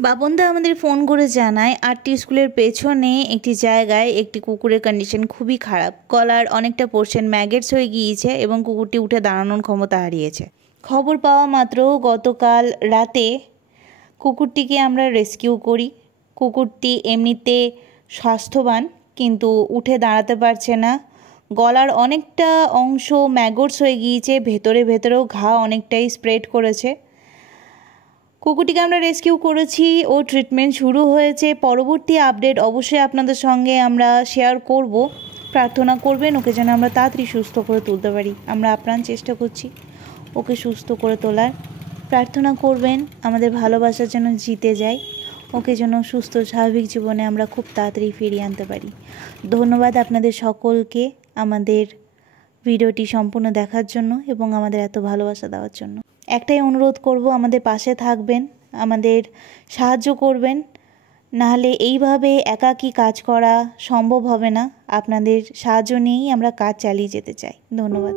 বাবনদা আমাদের ফোন করে জানায় আরটি স্কুলের পেছনে একটি জায়গায় একটি কুকুরের কন্ডিশন খুবই খারাপ। গলার অনেকটা পোর্শন ম্যাগেটস হয়ে গিয়েছে এবং কুকুরটি উঠে দাঁড়ানোর ক্ষমতা হারিয়েছে। খবর পাওয়া মাত্র গতকাল রাতে কুকুরটিকে আমরা রেস্কিউ করি। কুকুরটি এমনিতে স্বাস্থ্যবান, কিন্তু উঠে দাঁড়াতে পারছে না। গলার অনেকটা অংশ ম্যাগটস হয়ে গিয়েছে, ভেতরেও ঘা অনেকটাই স্প্রেড করেছে। কুকুরটিকে আমরা রেস্কিউ করেছি ও ট্রিটমেন্ট শুরু হয়েছে। পরবর্তী আপডেট অবশ্যই আপনাদের সঙ্গে আমরা শেয়ার করব। প্রার্থনা করবেন ওকে যেন আমরা তাড়াতাড়ি সুস্থ করে তুলতে পারি। আমরা আপ্রাণ চেষ্টা করছি ওকে সুস্থ করে তোলার। প্রার্থনা করবেন আমাদের ভালোবাসার যেন জিতে যায়, ওকে যেন সুস্থ স্বাভাবিক জীবনে আমরা খুব তাড়াতাড়ি ফিরিয়ে আনতে পারি। ধন্যবাদ আপনাদের সকলকে আমাদের ভিডিওটি সম্পূর্ণ দেখার জন্য এবং আমাদের এত ভালোবাসা দেওয়ার জন্য। একটাই অনুরোধ করব, আমাদের পাশে থাকবেন, আমাদের সাহায্য করবেন। নাহলে এইভাবে একাকী কাজ করা সম্ভব হবে না। আপনাদের সাহায্য নিয়েই আমরা কাজ চালিয়ে যেতে চাই। ধন্যবাদ।